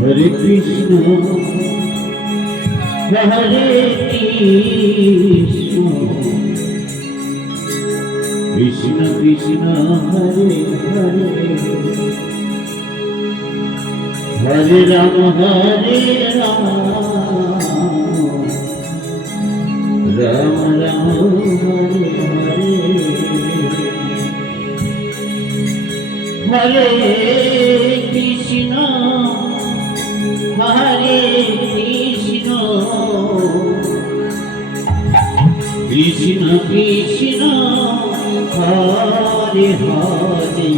Hare Krishna, Hare Krishna, Krishna Krishna, Hare Hare, Hare Rama, Hare Rama, Rama Rama, Hare Hare, Hare Krishna, Hare Krishna, Krishna Krishna, Hare Hare,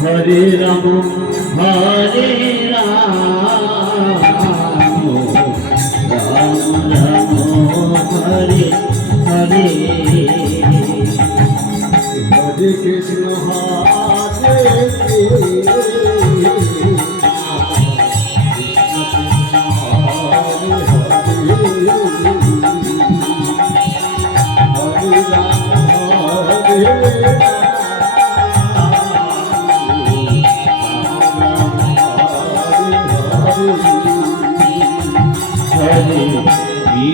Hare Rama, Hare Rama, Rama Rama, Hare Hare, Hare Krishna, Hare Krishna,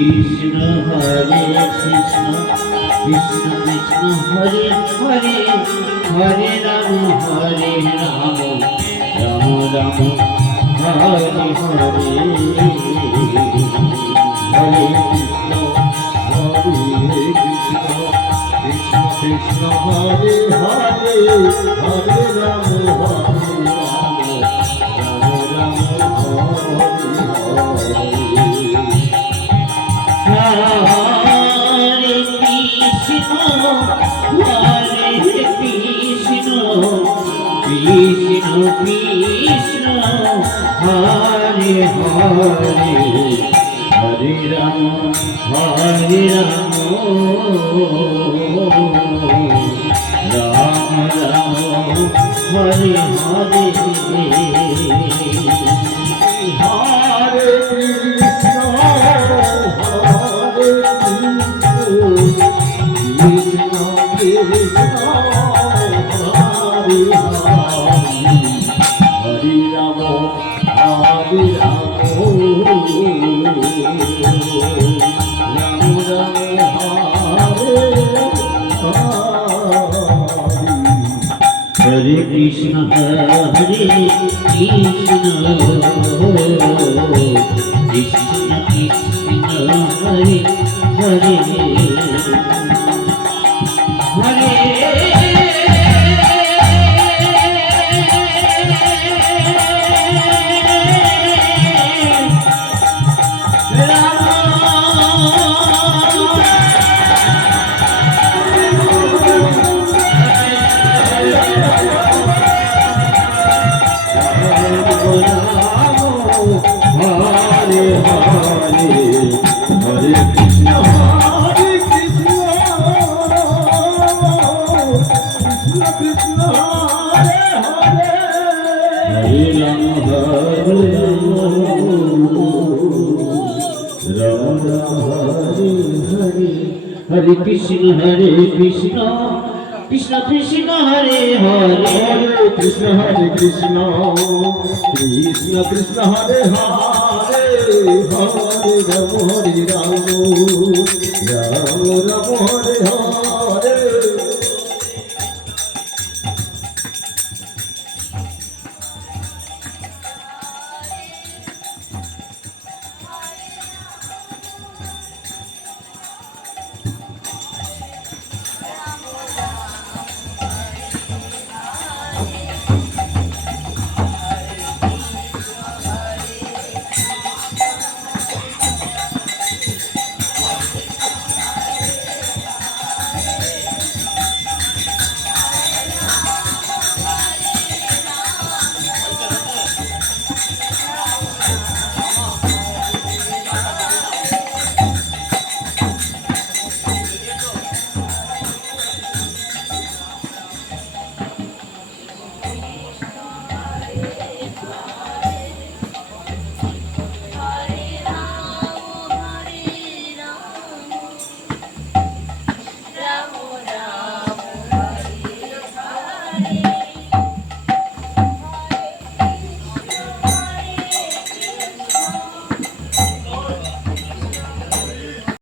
Krishna Hare Krishna, Krishna Krishna Hare Hare, Hare Rama, Hare Rama, Rama Rama, Hare Hare, Hare Krishna, Hare Krishna, Krishna Krishna Hare Hare, Hare Rama, Hare Rama, Rama Rama, Hare Hare. Hare Krishna, Hare Krishna, Krishna Krishna, Hare Hare, Hare Rama, Hare Rama, Rama Rama, Hare Hare, Hare Krishna, Hare Krishna, Hare Krishna, Krishna Krishna, Hare Hare, Hare Hare Krishna, Hare Krishna, Krishna Krishna, Hare Hare, Hare Krishna, Hare Krishna, Krishna Krishna, Hare Hare, Hare Rama, Hare Rama, Rama Rama, Hare Hare.